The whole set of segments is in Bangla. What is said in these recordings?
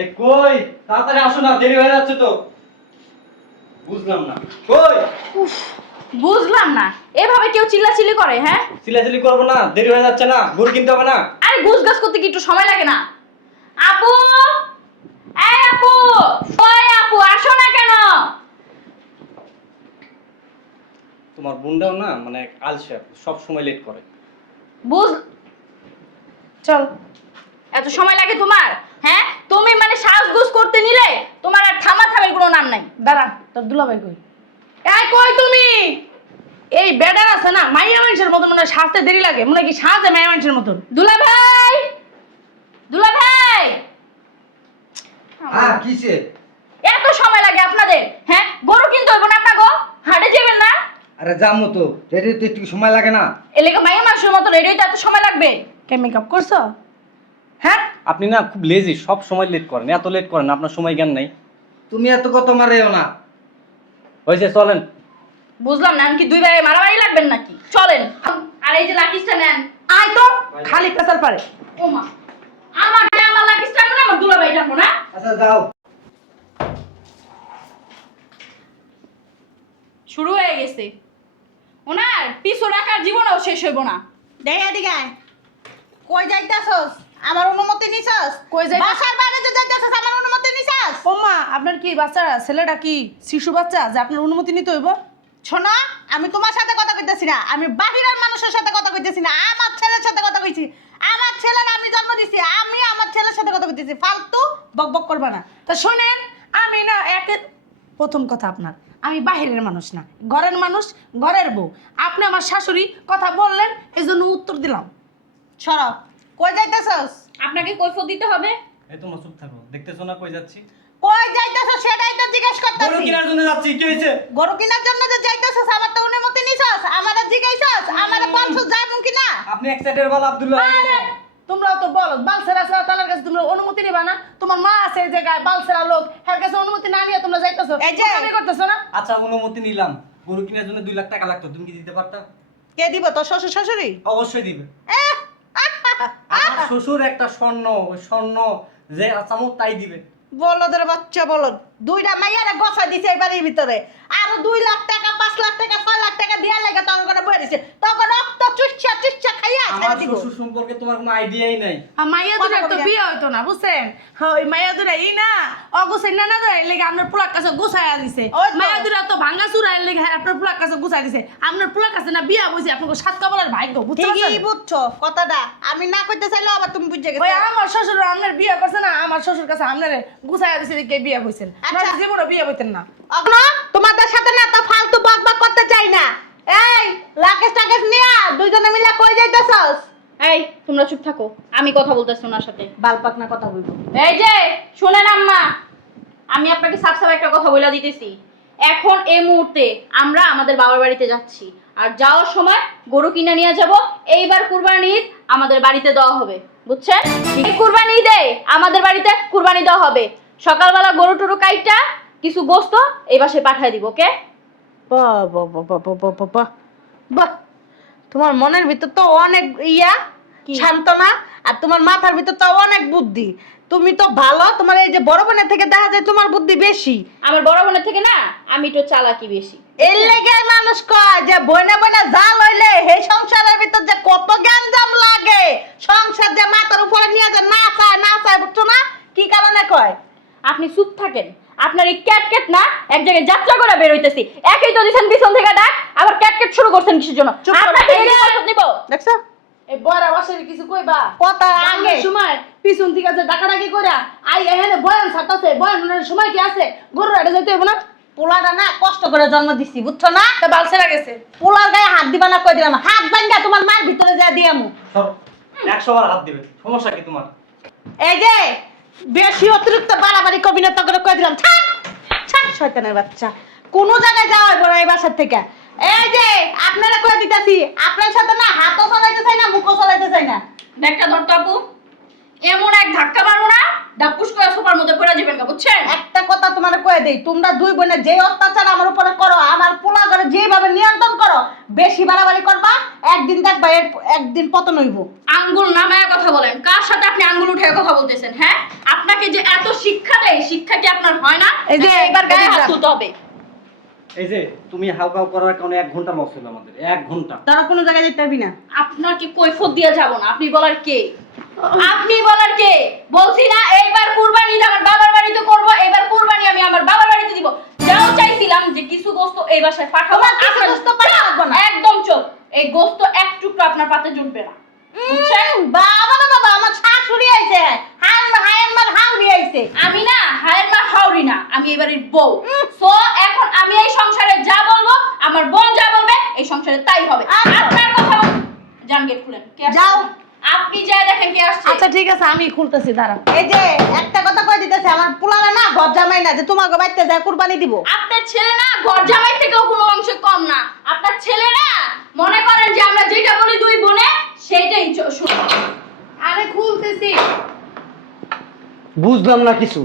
এই কই তাড়াতাড়ি আসো না, দেরি হয়ে যাচ্ছে তো। বুঝলাম না কই। উফ, বুঝলাম না এভাবে কেউ চিল্লাচিল্লি করে? হ্যাঁ, চিল্লাচিল্লি করবো না, দেরি হয়ে যাচ্ছে না, গরু কিনতে হবে না। আরে গুছগাছ করতে কি একটু সময় লাগে না? আপু, এই আপু, ওই আপু আসো না কেন? তোমার বোনটাও না মানে আলসে, সব সময় লেট করে। বুঝ চল, এত সময় লাগে তোমার? হ্যাঁ, তুমি মানে সাজগোজ করতে নিলে তোমার আর থামার কোনো নাম নাই। দাঁড়া, তোর দুলাভাই কই? এই কই তুমি? এই বেডার আছে না, মাইয়া মানুষের মতন মনে হয় সাজতে দেরি লাগে, মনে হয় কি সাজে মাইয়া মানুষের মতন। দুলা ভাই, দুলা ভাই, হ্যাঁ কিসে? এত সময় লাগে আপনাদের? হ্যাঁ, গরু কিনতে হবে না আপনাকে? হাটে যাবেন না? আরে যামু তো, রেডি তো একটু সময় লাগে না? এলাকা মাইয়া মানুষের মতো রেডি হইতে এত সময় লাগবে? কে মেকআপ করছো? হ্যাঁ, আপনি না খুব লেজি, সব সময় লেট করেন, এত লেট করেন, আপনার সময় জ্ঞান নাই। তুমি এত কত মারেও না। হয়েছে, চলেন। বুঝলাম না, আমি কি দুই ভাই মারামারি লাগবেন নাকি? চলেন। আর এই যে লাকিসটা নেন। আয় তো, খালি পেশাল পারে। ও মা, আমার লাকিসটা না, আমার দুলা ভাই টানবো না। আচ্ছা যাও। শুরু হয়ে গেছে ওনার পিছু রাখার জীবনও শেষ হইব না। দেই এদিকে আয়। কই যাইতাছস? আমার অনুমতি নিছস? কই যাই? বাসার বাইরে যে যাইতাছস আমার অনুমতি নিছস? ও মা, আপনার কি বাচ্চা? ছেলেটা কি শিশু বাচ্চা যে আপনার অনুমতি নিতে হইব? শোনো, আমি তোমার সাথে কথা কইতেছি না, আমি বাহিরের মানুষের সাথে কথা কইতেছি না, আমার ছেলের সাথে কথা কইছি। আমার ছেলের আমি জন্ম দিছি, আমি আমার ছেলের সাথে কথা কইতেছি। ফালতু বকবক করবা না। তা শোনেন, আমি না প্রথম কথা আপনার, আমি বাহিরের মানুষ না, ঘরের মানুষ, ঘরের বউ। আপনি আমার শাশুড়ি কথা বললেন, এই জন্য উত্তর দিলাম। সরো, কই যাইতাছস? আপনাকে কৈফিয়ত দিতে হবে। এই তোমার চুপ থাকো, দেখতেছো না কই যাচ্ছি? কই যাইতাছস সেটাই তো জিজ্ঞেস গরু করতেছি। কেনার জন্য যাচ্ছি, কি হয়েছে? গরু কেনার জন্য যে যাইতাছস আমার তো অনুমতি নিছস, আমারে জিজ্ঞাসছস, আমারে বলছস যাইমু কি না? আপনি এক সাইডের বল আব্দুল্লাহ। আরে, তোমরাও তো বলো বালসেরা ছাড়া তালার কাছে তোমরা অনুমতি নিবা না? তোমার মা আছে এই জায়গায়, বালসেরা লোক, এর কাছে অনুমতি না নিয়ে তোমরা যাইতেছো, এই যে- বোকামি করতেছো না? আচ্ছা অনুমতি নিলাম, গরু কেনার জন্য 2 লাখ টাকা লাগতো, তুমি কি দিতে পারতা? কে দিব, তোর শ্বশুর শাশুড়ি? অবশ্যই দিবে। আমার শ্বশুর একটা স্বর্ণ, ওই স্বর্ণ যে আসামো তাই দিবে। বলদের বাচ্চা বলদ, দুইটা মাইয়ারে গফা দিছে এই বাড়ির ভিতরে, আর 2 লাখ টাকা 5 লাখ টাকা 6 লাখ টাকা দিয়া লাগে তখন করে বয়ে দিছে, তখন রক্ত চুচ্ছা চুচ্ছা খাইয়া আমার ছেড়ে দিব। শ্বশুর সম্পর্কে তোমার কোনো আইডিয়াই নাই। আর মাইয়া দুটার তো বিয়ে হইতো না, বুঝছেন? হ্যাঁ, ওই মাইয়া দুটা না অগুছাই না না দেয় লেগে আপনার পোলার কাছে গুছাইয়া দিছে। ওই তো। মাইয়া দুটা তো ভাঙা চুরাই লেগে আপনার পোলার কাছে গুছাই দিছে। আপনার পোলার কাছে না বিয়া বইছে, আপনাকে সাত কবলের ভাগ্য, বুঝতে ঠিকই পারছেন? বুঝছো কথাটা, আমি না কইতে চাইলেও আবার তুমি বুঝে ওই গেছো। আমার শ্বশুর আপনার বিয়ে করছে না, আমার শ্বশুর কাছে আপনার গুছাইয়া দিছে দেখে বিয়ে বইছেন। আচ্ছা। জীবনে বিয়ে বইতেন না। অগ্ন, তোমাদের সাথে না তো ফালতু বকবক করতে চাই না। এই লাকেশ টাকেশ নিয়া দুইজনে মিলে কই যাইতাছস? এই তোমরা চুপ থাকো, আমি কথা বলতেছি ওনার সাথে। বালপাক না কথা বলবো। এই যে শুনেন আম্মা, আমি আপনাকে সাফ সাফ একটা কথা বলে দিতেছি। এখন এই মুহূর্তে আমরা আমাদের বাবার বাড়িতে যাচ্ছি, আর যাওয়ার সময় গরু কিনে নিয়ে যাব। এইবার কুরবানি ঈদ আমাদের বাড়িতে দেওয়া হবে, বুঝছেন? এই কুরবানি ঈদে আমাদের বাড়িতে কুরবানি দেওয়া হবে। সকালবেলা গরু টরু কাইটা কিছু গোস্ত এই বাসে পাঠিয়ে দিব, ওকে? বাহ বাহ বাহ বাহ বাহ বাহ বাহ বাহ, তোমার মনের ভিতর তো অনেক শান্তনা, আর তোমার মাথার ভিতর তো অনেক বুদ্ধি। তুমি তো ভালো, তোমার এই যে বড় বোনের থেকে দেখা যায় তোমার বুদ্ধি বেশি। আমার বড় বোনের থেকে না আমি একটু চালাকি বেশি। এর লেগে মানুষ কয় যে বইনে বইনে জাল হইলে এই সংসারের ভিতর যে কত গ্যাঞ্জাম লাগে, সংসার যে মাথার উপরে নিয়ে যে না চায় বুঝছো না? কি কারণে কয়? আপনি চুপ থাকেন। আপনার এই ক্যাট না এক জায়গায় যাত্রা করে বের হইতেছি, একই তো দিছেন পিছন থেকে ডাক, আবার ক্যাট শুরু করছেন কিসের জন্য? চুপ করো। আপনাকে এই নিয়ে কথা নিব। দেখছো এই বড়া বাসায় কিছু কইবা? কথা আগে আগে সময় পিছন থেকে যে ডাকাডাকি করে আই এখানে বয়ান ছাড়তাছে, বয়ানের সময় কি আছে? গরু এটা যাইতে হবে না? পোলাটা না কষ্ট করে জন্ম দিছি বুঝছো না? তা বালসেরা গেছে। পোলার গায়ে হাত দিবা না কই দিলাম, হাত ভাঙ্গা তোমার মায়ের ভিতরে যা দিয়ামু। সব 100 বার হাত দিবে, সমস্যা কি তোমার? এই যে বেশি অতিরিক্ত বাড়াবাড়ি কবি না তখন কই দিলাম, ছাড় ছাড় শয়তানের বাচ্চা, কোন জায়গায় যাওয়া হইব না এই বাসার থেকে। এই যে আপনারা কই দিতাছি, আপনার সাথে না হাতও চলাইতে চাই না, মুখও চলাইতে চাই না। ব্যাগটা ধরতো আপু, এমন এক ধাক্কা মারবো না, ডাপুস করে সোফার মধ্যে পড়ে যাবেন, বুঝছেন? একটা কথা তোমার কয়ে দেই, তোমরা দুই বোনে যে অত্যাচার আমার উপরে করো, আমার পোলা করে যেভাবে নিয়ন্ত্রণ করো, বেশি বাড়াবাড়ি করবা, একদিন দেখবা একদিন পতন হইব। আঙ্গুল নামায় কথা বলেন। কার সাথে আপনি আঙ্গুল উঠে কথা বলতেছেন? হ্যাঁ, আপনাকে যে এত শিক্ষা দেয়, শিক্ষা কি আপনার হয় না? এই যে এবার গায়ে এদিকে হাত যা। তুলতে হবে। এই যে তুমি হাউকাউ করার কারণে 1 ঘন্টা লস হলো আমাদের, 1 ঘন্টা। তারা কোনো জায়গায় যেতে পারবি না। আপনাকে কৈফিয়ত দিয়ে যাব না। আপনি বলার কে? আপনি বলার কে? বলছি না এইবার কুরবানি ঈদ আমার বাবার বাড়িতে করব, এবার কুরবানি আমি আমার বাবার বাড়িতে দিব। যাও চাইছিলাম যে কিছু গোশত এই বাসায় পাঠাবো, তোমার কিছু গোশত পাঠাবো না। একদম চল। এই গোশত এক টুকরো আপনার পাতে জুটবে না, বুঝছেন? বাবা না বাবা, আমার শাশুড়ি আইছে, হায়ের মার হাউরি আইছে। আমি না হায়ের মা হাওড়ি না, আমি এবারের বউ। সো এখন আমি এই সংসারে যা বলবো, আমার বোন যা বলবে, এই সংসারে তাই হবে। আচ্ছা। আপনার কথা জান, গেট খুলেন। কে আসছে? যাও। আপনি যা দেখেন কে আসছে। আচ্ছা ঠিক আছে, আমি খুলতেছি, দাঁড়া। এই যে একটা কথা কই দিতেছে, আমার পোলারা না ঘর জামাই না যে তোমাকে বাইতে যায় কুরবানি দিব। আপনার ছেলে না ঘর জামাই থেকেও কোনো অংশ কম না। আপনার ছেলে না মনে করেন যে আমরা যেটা বলি দুই বোনে সেইটাই শুনুন। আরে খুলতেছি। বুঝলাম না কিছু।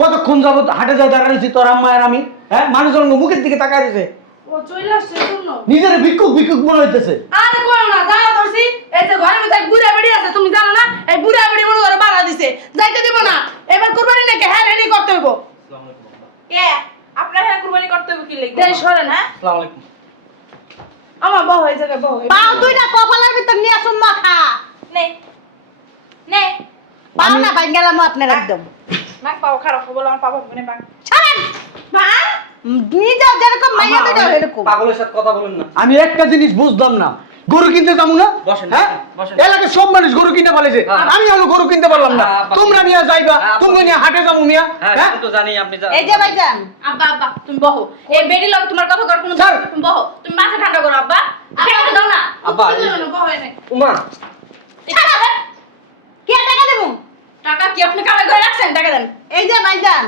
কতক্ষণ যাবত হাটে যাই দাঁড়াইছি তোর আম্মা আর আমি, হ্যাঁ? মানুষজন মুখের দিকে তাকায় দিছে, ও চলে আসছে জন্য। নিজের ভিক্ষুক ভিক্ষুক মনে হইতেছে। আরে কই না, জানা ধরছি। এই যে ঘরের মধ্যে এক বুড়া বেড়ি আছে, তুমি জানো না? এই বুড়া বেড়ি মনে করে বাড়া দিছে, যাইতে দিব না। এবার কুরবানি নাকি হ্যাঁ রেডি করতে হইব। কে আপনার হ্যাঁ কুরবানি করতে হবে কি লাগবে? দেই সরেন। হ্যাঁ, আসসালামু আলাইকুম। আমার বউ হয়ে যাবে, বউ। পাও দুইটা কপালের ভিতর নিয়ে আসুন মাখা। নে নে পাও না বাইন গেলাম আপনার একদম। না পাও খারাপ বলে আমার পাপা মনে পাক। ছাড়েন। মা, নিজে যেরকম মাইয়া দুইটা এরকম। পাগলের সাথে কথা বলেন না। আমি একটা জিনিস বুঝলাম না, গরু কিনতে যাবো না, বসেন, হ্যাঁ? বসেন। এলাকার সব মানুষ গরু কিনতে পারেছে, হ্যাঁ। আমি হলো গরু কিনতে পারলাম না। হ্যাঁ, তোমরা নিয়ে যাইবা, হ্যাঁ, তোমরা নিয়ে হাটে যাবো মিয়া, হ্যাঁ, হ্যাঁ? আমি তো জানি আপনি এই যে ভাইজান, আব্বা আব্বা তুমি বহো। এই বেডি লোক তোমার কথা কর কোনো স্যার। তুমি বহো। তুমি মাথা ঠান্ডা করো আব্বা। ঠান্ডা দাও না। আব্বা বউ হয় নাই। উমা টাকা দেন। কে টাকা দেবো? টাকা কি আপনি কামাই করে রাখছেন? টাকা দেন। এই যে ভাইজান,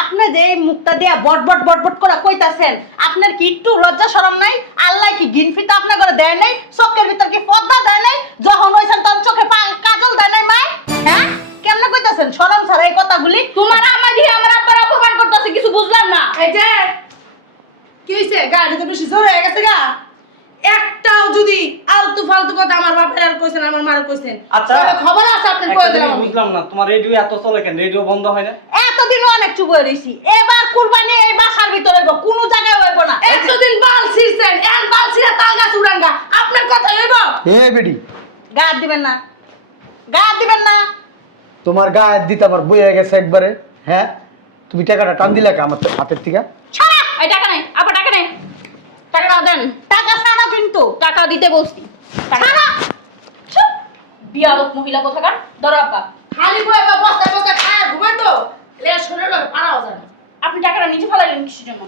আপনি যে এই মুখটা দিয়া বটবট বটবট করে কইতাছেন, আপনার কি একটু লজ্জা শরম নাই? আল্লাহ কি গিনফিতা আপনার করে দেয় নাই? চোখের ভিতর কি পর্দা দেয় নাই? যখন হইছেন তখন চোখে কাজল দেয় নাই মা? হ্যাঁ, কেমনে কইতাছেন শরম ছাড়া এই কথাগুলি? তোমার আমার দিয়ে আমার আব্বার অপমান করতেছে, কিছু বুঝলাম না। এই যে কি হইছে, গাড়ি তো বেশি জোর হয়ে গেছে গা। একটাও যদি আলতু ফালতু কথা আমার বাপের আর কইছেন, আমার মার কইছেন, আচ্ছা। তবে খবর আছে আপনার একটা কই দিলাম জিনিস আমি। বুঝলাম না, তোমার রেডিও এত চলে কেন? রেডিও বন্ধ হয় না? এতদিন অনেক চুপ হয়ে রইছি, এবার কুরবানি এই বাসার ভিতরে হইব, কোনো জায়গায় হইব না। এতদিন বাল ছিড়ছেন, এর বাল ছিড়া তাল গাছ উড়াঙ্গা, আপনার কথা হইব? এ বেডি, গা হাত দিবেন না, গা হাত দিবেন না। তোমার গায়ে দিতে আমার বই হয়ে গেছে একবারে, হ্যাঁ? তুমি টাকাটা টান দিলে কে আমার হাতের থেকে? ছাড়া, এই টাকা নেই আব্বা, টাকা নেই। টাকা দেন। টাকা ছাড়া কিন্তু। টাকা দিতে বলছি। টাকা ছাড়া। চুপ। বিয়াদব মহিলা কোথাকার। ধরো আব্বা। খালি বই বা বস্তা বস্তা খায় ঘুমাই তো লে শরীর পারাও যায় না। আপনি টাকাটা নিচে ফেলাইলেন কিসের জন্য?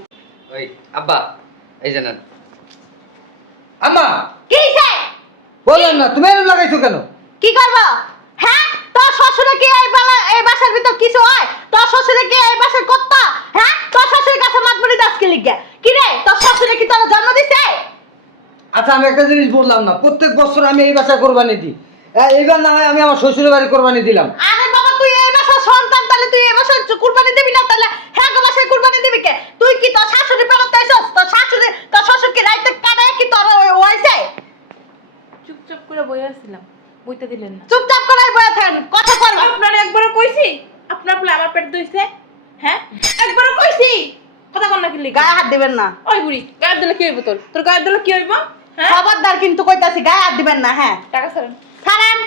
ওই আব্বা, এই জানেন আম্মা কি হইছে? বললাম না, তুমি এরকম লাগাইছো কেন? কি করব? হ্যাঁ, তোর শ্বশুরে কি এই বাসার ভিতর কিছু হয়? তোর শ্বশুরে কি এই বাসার কর্তা? হ্যাঁ, তোর শ্বশুরের কাছে মাতবরি দাস কি লিখে? কি রে, তোর শ্বশুরে কি তোর জন্ম দিছে? আচ্ছা, আমি একটা জিনিস বললাম না, প্রত্যেক বছর আমি এই বাসায় কোরবানি দিই, এইবার না হয় আমি আমার শ্বশুরের বাড়ি কোরবানি দিলাম। আরে বাবা, তুই এই বাসার সন্তান, তাহলে তুই এই বাসায় কুরবানি দিবি না? তাহলে হ্যাঁ গো বাসায় কুরবানি দিবি কে? তুই কি তোর শাশুড়ি প্রেমত আইছস? তোর শ্বশুর কি রাইতে কাটায় কি তোর হইছে? চুপচাপ করে বই আসছিলাম, বইতে দিলেন না। চুপচাপ করে বসে থাক, কথা কর না। আপনার একবারও কইছি আপনার বলে আমার পেট দইছে, হ্যাঁ? একবারও কইছি কথা কন না কি লিখা? গায়ে হাত দিবেন না। ওই বুড়ি গায়ের দিলে কি হইব? তোর গায়ের দিলে কি হইব? হ্যাঁ, খবরদার কিন্তু কইতাছি, গায়ে হাত দিবেন না। হ্যাঁ, টাকা ছাড়েন। ছাড়েন,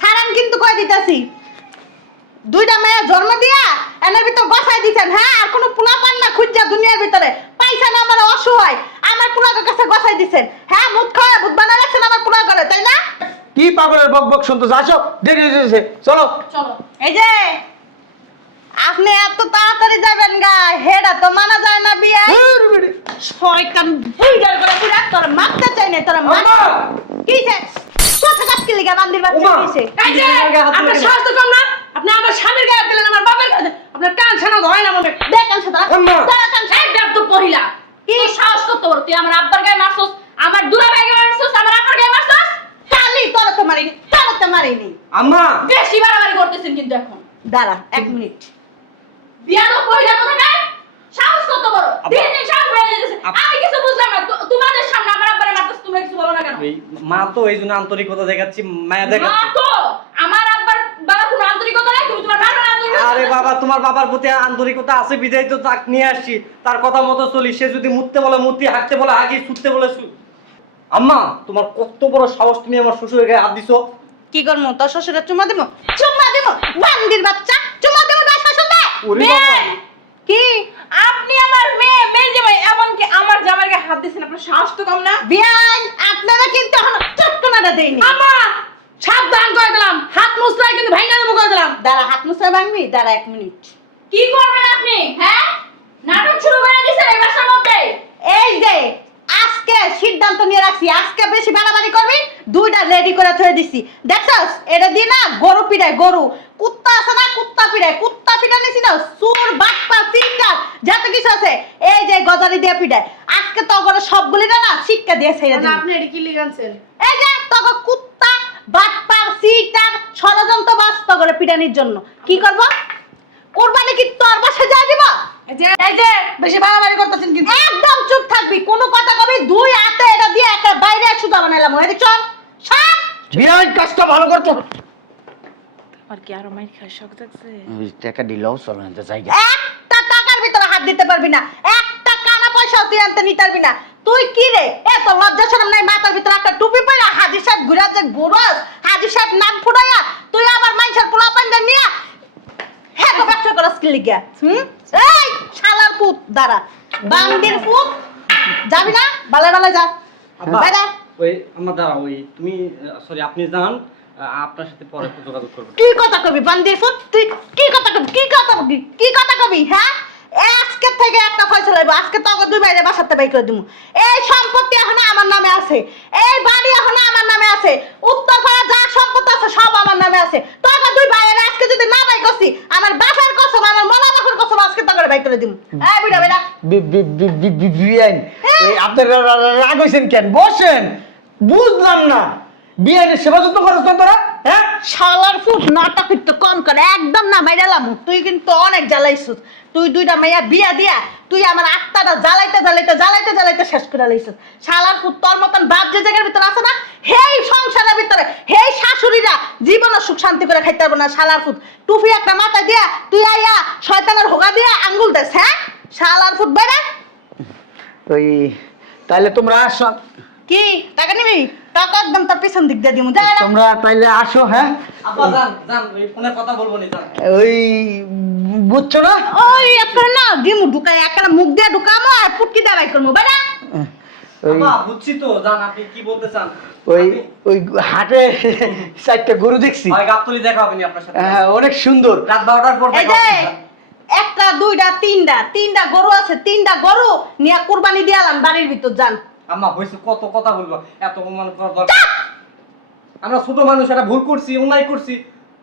ছাড়েন কিন্তু কই দিতাছি। দুইটা মেয়ে জন্ম দিয়া এনের ভিতর বসাই দিছেন, হ্যাঁ? আর কোনো পোলা পান না খুঁজা দুনিয়ার ভিতরে পাইছেন, আমার অসহায় আমার পোলার কাছে বসাই দিছেন, হ্যাঁ? মুখ খাওয়া ভূত বানাই রাখছেন আমার পোলা করে, তাই না? কি পাগলের বক বক শুনতে আসো, দেরি হয়ে যাচ্ছে, চলো। চলো। এই যে আপনি এত তাড়াতাড়ি যাবেন গা, হেডা তো মানা যায় না বিয়ে। শয়তান বুইড়ার করে পুরা তোর মারতে চাই না, তোর মা কিছে কথা কাটকে লাগা বান্দির বাচ্চা কিছে। এই যে আপনার সাহস তো কম না, আপনি আমার স্বামীর গায়ে দিলেন, আমার বাবার গায়ে। আপনার কান ছানা হয় না মনে। দেখ আনছ তোরা, আম্মা। তোরা কান এই বেয়াদব মহিলা। কি সাহস কত বড়? তুই আমার আব্বার গায়ে মারছস, আমার দুলা গায়ে মারছস, আমার আব্বার গায়ে মারছস। কালি তোরা তো মারি, তোরা তো মারি। বাড়াবাড়ি নেই। আম্মা বেশি বাড়াবাড়ি করতেছেন কিন্তু এখন। দাঁড়া 1 মিনিট। বিয়াদব মহিলা কোথাকার, সাহস কত বড়, আব্বা। দিন দিন সাহস বেড়ে যাচ্ছে। আব্বা। আমি কিছু বুঝলাম না, তোমাদের সামনে আমার আব্বারে মারতেছ, তোমরা কিছু বলো না কেন? এই মা তো এই জন্য আন্তরিকতা দেখাচ্ছি, মায়া মা দেখাচ্ছি। তো আমার আব্বার বাবা কোনো আন্তরিকতা নাই, তুমি তোমার বাবার আন্তরিকতা। আরে বাবা, তোমার বাবার প্রতি আন্তরিকতা আছে বিধায় তো তাকে নিয়ে আসছি, তার কথা মতো চলি। সে যদি মুততে বলে মুতি, হাঁটতে বলে হাঁকি, ছুটতে বলে আম্মা, তোমার কত বড় সাহস, তুমি আমার শ্বশুরের গায়ে হাত দিছো। কি করবো, তোর শ্বশুরের চুমা দিব? চুমা দিব, বান্দির বাচ্চা, চুমা দিব তার শ্বশুরকে। ওরে বাবা, কি আপনি আমার মেয়ে জামাই, এমনকি আমার জামাইকে হাত দিয়েছেন, আপনার সাহস তো কম না? বিয়ান, আপনারা কিন্তু এখনো চটকনাটা দেয়নি। আমা সাবধান করে দিলাম, হাত মুছলাই কিন্তু ভাঙা দেবো করে দিলাম। দাঁড়া, হাত মুছা ভাঙবি? দাঁড়া 1 মিনিট। কি করবেন আপনি? হ্যাঁ, নাটক শুরু করে দিয়েছেন এই বাসার মধ্যে। এই যে আজকে সিদ্ধান্ত নিয়ে রাখছি, আজকে বেশি বাড়াবাড়ি করবি, 2টা রেডি করে থয়ে দিছি। দেখছস, এটা দিয়ে না গরু পিড়ায়, গরু। কুত্তা আছে না, কুত্তা পিড়ায়, কুত্তা পিড়া নিছি না, সুর বাটপা সিঙ্গার যত কিছু আছে, এই যে গজারি দিয়ে পিড়ায়। আজকে তো করে সবগুলি না শিক্ষা দিয়ে ছেড়ে দিই। আপনি এটা কি লিগানছেন? এই যে তোকে কুত্তা বাটপা সিটার ষড়যন্ত্র বাস্ত করে পিড়ানির জন্য কি করব? কোরবানি কি তোর বাসায় যা দিব? এই যে বেশি বাড়াবাড়ি করতেছেন কিন্তু। একদম চুপ থাকবি, কোনো কথা কবি 2 হাতে এটা দিয়ে একটা বাইরে সুতা বানাইলাম। এদিকে চল, সব বিরাট কাজটা ভালো করতে হবে। আর কি আরো মাইর খাওয়ার শখ থাকছে? টাকা দিলেও চলে না জায়গা। একটা টাকার ভিতরে হাত দিতে পারবি না, একটা কানা পয়সা তুই আনতে নিতে পারবি না। তুই কি রে, এত লজ্জা শরম নাই? মাথার ভিতরে একটা টুপি পরা, হাজি সাহেব ঘুরা যে ঘুরস, হাজি সাহেব নাম ফুটাইয়া তুই আবার মানুষের পোলা পান্ডা নিয়া হ্যাঁ তো ব্যবসা করস কি লিগা? এই শালার পুত, দাঁড়া, বান্দির পুত, যাবি না? বালে বালে যা, আব্বা, বাইরে। ওই আমার দাঁড়া, ওই তুমি সরি আপনি যান, আপনার সাথে পরে যোগাযোগ করবো। কি কথা কবি বান্দির পুত? তুই কি কথা কবি, কি কথা কবি, কি কথা কবি? হ্যাঁ, আজকে থেকে একটা ফয়সালা হইব। আজকে তো দুই বাইরে বাসাতে বাই করে দিমু। এই সম্পত্তি এখন আমার নামে আছে, এই বাড়ি এখন আমার নামে আছে, উত্তরপাড়া যা সম্পত্তি আছে সব আমার নামে আছে। তোকে দুই বাইরে আজকে যদি না বাই করছি, আমার বাসার কসম, আমার মলা বাসার কসম, আজকে তোকে বাই করে দিমু। এই বিড়া বিড়া বিয়ান, আপনারা রাগ হয়েছেন কেন? বসেন, বুঝলাম না। বিয়ানের সেবা যত্ন করছ না তোরা? হ্যাঁ, শালার ফুট নাটক একটু কম করে, একদম না মাইরালাম। তুই কিন্তু অনেক জ্বালাইছিস। তুই 2টা মেয়া বিয়া দিয়া তুই আমার আত্মাটা জ্বালাইতে জ্বালাইতে জ্বালাইতে জ্বালাইতে শেষ করে লাইছিস। শালার ফুট, তোর মতন বাপ যে জায়গার ভিতরে আছে না, হেই সংসারের ভিতরে হেই শাশুড়িরা জীবনে সুখ শান্তি করে খাইতে পারবো না। শালার ফুট, টুপি একটা মাথায় দিয়া তুই আইয়া শয়তানের হোগা দিয়া আঙ্গুল দেস। হ্যাঁ, শালার ফুট বাইরে। ওই তাহলে তোমরা সব কি টাকা নিবি? টাকা একদম তার পিছন দিক দিয়ে দিমু। যা যা। তোমরা তাইলে আসো। হ্যাঁ, আব্বা যান যান, ওই ফোনে কথা বলবো নি, যান। ওই বুঝছো না? ওই আপনার না দিমু ঢুকাই, একটা মুখ দিয়ে ঢুকামো আর ফুটকি দিয়ে বাই করবো। বাইরে। ওই আব্বা বুঝছি তো, যান, আপনি কি বলতে চান? ওই ওই হাটে 4টা গরু দেখছি। ভাই গাবতলি দেখা হবে নি আপনার সাথে, হ্যাঁ, অনেক সুন্দর। রাত 12টার পর এই দেখা যে হবে। একটা 2টা 3টা গরু আছে, 3টা গরু নিয়ে কুরবানি দিয়ে আলাম বাড়ির ভিতর। যান। আম্মা হইছে, কত কথা বলবো, এত অপমান করার দরকার। আমরা ছোট মানুষ, একটা ভুল করছি, অন্যায় করছি,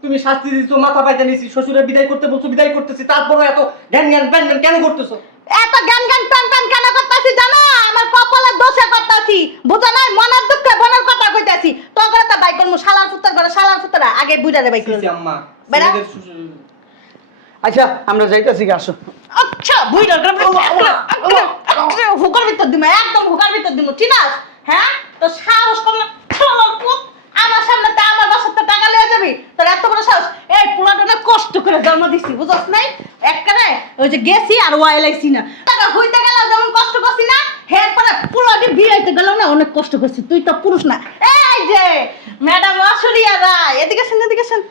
তুমি শাস্তি দিছো, মাথা পাইতে নিছি, শ্বশুরের বিদায় করতে বলছো, বিদায় করতেছি, তারপরে এত জ্ঞান জ্ঞান প্যান প্যান কেন করতেছো? এত গান গান টান টান কেন করতাছি জানো? আমার কপালের দোষে করতাছি, বুঝো না? মনের দুঃখে বনের কথা কইতাছি। তো করে তা বাইক করমু। শালার পুত্তর করে, শালার পুত্তরা আগে বুইড়ারে বাইক সিসি করে। আম্মা, বেড়া। ছেলেদের শ্বশুর- আচ্ছা, আমরা যাইতাছি, আসো। আচ্ছা বুইড়া হুকার ভিতর দিমু, একদম হুকার ভিতর দিমু। চিনাস? হ্যাঁ, তো সাহস কম না? শালার পুত, আমার সামনে তে আমার বাসাতে টাকা লয়ে যাবি? তোর এত বড় সাহস? এই পোলাটা না কষ্ট করে জন্ম দিছি, বুঝছ নাই? একবারে ওই যে গেছি আর ওয়াইলাইছি না, টাকা হইতে গেল যেমন কষ্ট করছি না, হের পরে পোলাটি বিয়েতে গেল না, অনেক কষ্ট করছি। তুই তো পুরুষ না। এই যে ম্যাডাম অসুরিয়া রায়, এদিকে শুন, এদিকে শুন।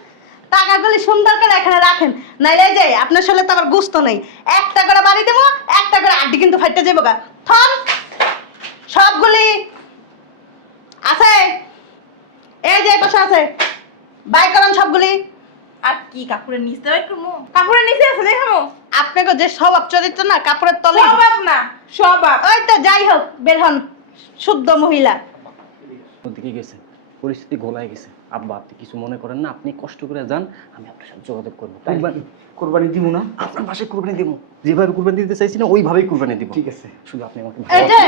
টাকাগুলি সুন্দর করে এখানে রাখেন, নাইলে এই যে আপনার সাথে তো আবার গুস্ত নেই। একটা করে বাড়ি দেবো, একটা করে আড্ডি কিন্তু ফাইটে যাবো গা। থন সবগুলি আছে, এই যে পাশে আছে, বাই করেন সবগুলি। আর কি কাপড়ের নিচে বাই করবো? কাপড়ের নিচে আছে, দেখাবো? আপনাকে যে স্বভাব চরিত্র না, কাপড়ের তলে। স্বভাব না, স্বভাব। ওই তো যাই হোক, বের হন, শুদ্ধ মহিলা। ওদিকে গেছে, পরিস্থিতি গোলায় গেছে। আব্বা আপনি কিছু মনে করেন না, আপনি কষ্ট করে যান, আমি আপনার সাথে যোগাযোগ করবো। কোরবানি দিব না? আপনার পাশে কুরবানি দিব, যেভাবে কুরবানি দিতে চাইছি না ওইভাবেই কুরবানি দিব। ঠিক আছে। শুধু আপনি আমাকে এই যে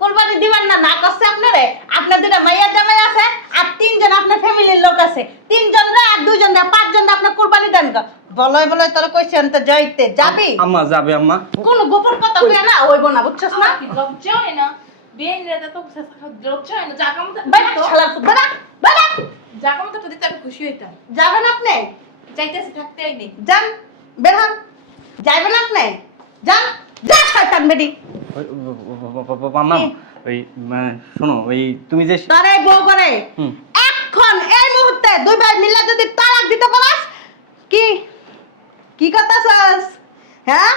কোরবানি দিবেন না, না করছে আপনারে? আপনার দুটা মাইয়া জামাই আছে আর তিনজন আপনার ফ্যামিলির লোক আছে, তিনজন রে আর দুইজন রে, পাঁচজন আপনার কোরবানি দেন গা। বলয় বলয় তোরা কইছেন তো যাইতে যাবি? আম্মা যাবে আম্মা। কোন গোপন কথা কইয়া না হইব না, বুঝছস না? কি লজ্জা হয় না? বিয়ে নিয়ে তো লজ্জা হয় না? জাগা মতো বেড়া শালার পুত, বেড়া বেড়া। জাগা মতো তো দিতে আমি খুশি হইতাম। যাবেন আপনি? যাইতেছি থাকতে আইনি। যান, বের হন। যাইবেন আপনি? যান, যা শয়তান বেডি। আম্মা ওই শোনো, ওই তুমি যে তারে বউ করে হুম। এখন এই মুহূর্তে দুই ভাই মিলে যদি তালাক দিতে পারাস, কি কি করতেছস? হ্যাঁ,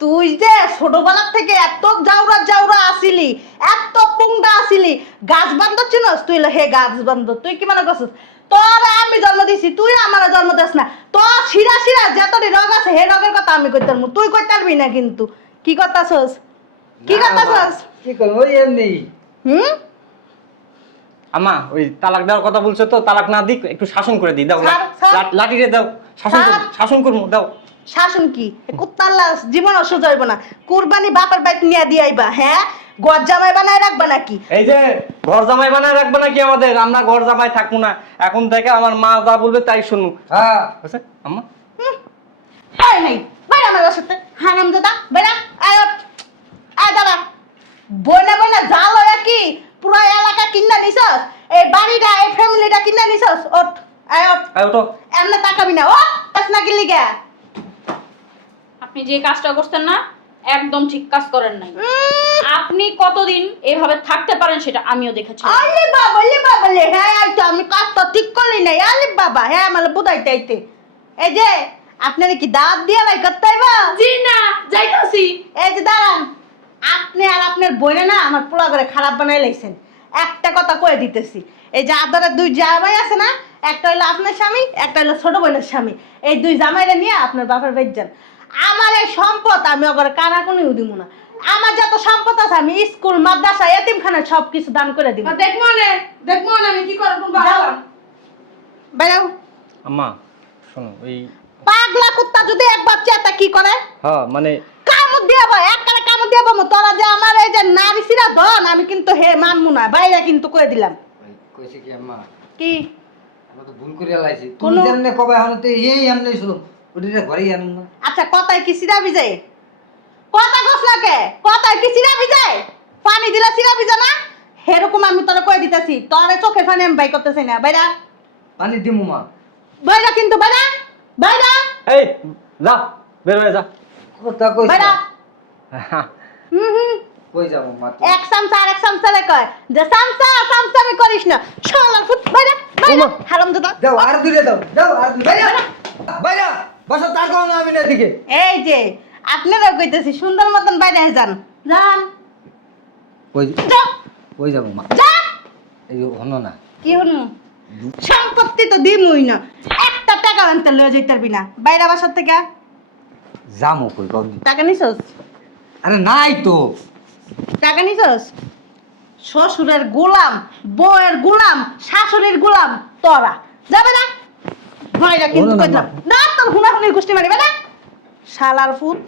তুই যে ছোটবেলা থেকে এত জাউরা জাউরা আসিলি, এত পুংডা আসিলি, গাছ বান্ধব চিনস? তুই হে গাছ বান্ধব, তুই কি মনে করছিস তোর আমি জন্ম দিছি, তুই আমার জন্ম দিস না? তোর শিরা শিরা যতটি রোগ আছে হে রোগের কথা আমি কইতে পারবো, তুই কইতে পারবি না। কিন্তু কি করতেছস? কি করতেছস? কি করবো ওই এমনি। আম্মা ওই তালাক দেওয়ার কথা বলছো তো, তালাক না দিক একটু শাসন করে দিই, দাও লাঠিরে দাও, শাসন করবো, দাও। শাসন কি কুত্তার লাশ জীবন সোজা হইব না। কুরবানি বাপের বাইক নিয়ে দিয়ে আইবা, হ্যাঁ? ঘর জামাই বানায় রাখবা নাকি? এই যে ঘর জামাই বানায় রাখবে নাকি আমাদের? আমরা ঘর জামাই থাকবো না, এখন থেকে আমার মা যা বলবে তাই শুনবো। হ্যাঁ বুঝছে আম্মা? এই নাই বাইরে আমার সাথে হারাম দাদা, বাইরা আয় আয় দাদা। বইনা বইনা জাল হয়ে কি পুরো এলাকা কিনা নিছস? এই বাড়িটা এই ফ্যামিলিটা কিনা নিছস? ওঠ আয় ওঠ। আয় ওঠো। এমনে তাকাবি না, ও কাজ না কি লিগা? আপনি যে কাজটা করছেন না, একদম ঠিক কাজ করেন নাই। আপনি কতদিন এভাবে থাকতে পারেন সেটা আমিও দেখেছি। আলে বাবা লে, হ্যাঁ আই তো আমি কাজ তো ঠিক করলি নাই। আলে বাবা, হ্যাঁ আমার বুঝাইতে আইতে। এই যে আপনার কি দাঁত দিয়ে ভাই করতে হইব? জি না, যাইতাছি। এই যে দাঁড়ান, আপনি আর আপনার বোনে না আমার পোলা করে খারাপ বানাই লাইছেন। একটা কথা কয়ে দিতেছি, এই যে আদারের দুই জামাই আছে না, একটা হলো আপনার স্বামী, একটা হলো ছোট বোনের স্বামী, এই দুই জামাইরা নিয়ে আপনার বাপের বাড়ি যান। আমার এই সম্পদ আমি ওর কানাকুনিও দিব না। আমার যত সম্পদ আছে আমি স্কুল মাদ্রাসা এতিমখানা সবকিছু দান করে দিব। দেখবো না আমি কি করবো? বেরাও। আম্মা শোনো, ওই পাগলা কুত্তা যদি একবার চেতা কি করে? হ্যাঁ মানে কামড় দিয়াবো, একবারে কামড় দিয়াবো। তোরা যে আমার এই যে নারী সিরা ধন, আমি কিন্তু হে মানবো না, বাইরে কিন্তু কয়ে দিলাম। ওই কইছে কি আম্মা, কি আমরা তো ভুল করে লাইছি। তুমি কোনো- জানলে কবে এখন তো এই এমনি শুনো ওটা ঘরেই আনুন না। আচ্ছা, কথায় কি সিরা ভিজে? কথা কস লাগে, কথায় কি সিরা ভিজে? পানি দিলা সিরা ভিজে না? সেরকম আমি তোরা কয়ে দিতেছি, তোরে চোখের পানি আমি বাই করতেছি না। বাইরা পানি দিমু মা। বাইরা কিন্তু বাইরা বাইরা এই যা, বের হয়ে যা। কথা কইছ বাইরা। কই যাব মা? এক চামচা আর এক চামচা রে কয় যে চামচামি করিস না। শালার ফুট, বাইরা বাইরা হারামজাদা। দাও আর দুইটা দাও, দাও আর দুইটা। বাইরা বাইরা বসো, তার কোন আমি না দিকে। এই যে আপনারা কইতেছি সুন্দর মতন বাইরে যান, যান কই যা কই যাব মা? যা। এই হনো না। কি হন? সম্পত্তি তো দিমুই না, একটা টাকা আনতে লয়ে যাইতে পারবি না। বাইরে বাসার থেকে জামু কই কম। টাকা নিছস? আরে নাই তো। টাকা নিছস? শ্বশুরের গোলাম, বউয়ের গোলাম, শাশুড়ির গোলাম তোরা। যাবে না ভয়টা কিন্তু কইলাম না, তোর হুনাহুনির গোষ্ঠী মারিবে না। শালার ফুট,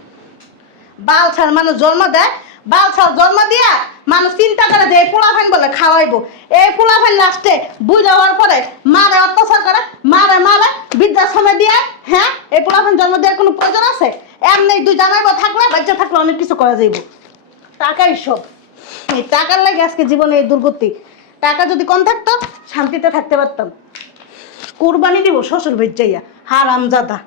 বালছাল মানুষ জন্ম দেয়, বালছাল জন্ম দিয়া মানুষ চিন্তা করে যে এই পোলাফাইন বলে খাওয়াইবো। এই পোলাফাইন লাস্টে বুঝা হওয়ার পরে মারে অত্যাচার করে, মারে বৃদ্ধাশ্রমে দিয়ে। হ্যাঁ, এই পোলাফাইন জন্ম দেওয়ার কোনো প্রয়োজন আছে? এমনি দুই জামাইবো থাকলে, বাচ্চা থাকলে অনেক কিছু করা যাইব। টাকাই সব। এই টাকার লাগে আজকে জীবনে এই দুর্গতি। টাকা যদি কম থাকতো শান্তিতে থাকতে পারতাম। কুরবানি দিব শ্বশুর বাড়ি যাইয়া, হারামজাদা।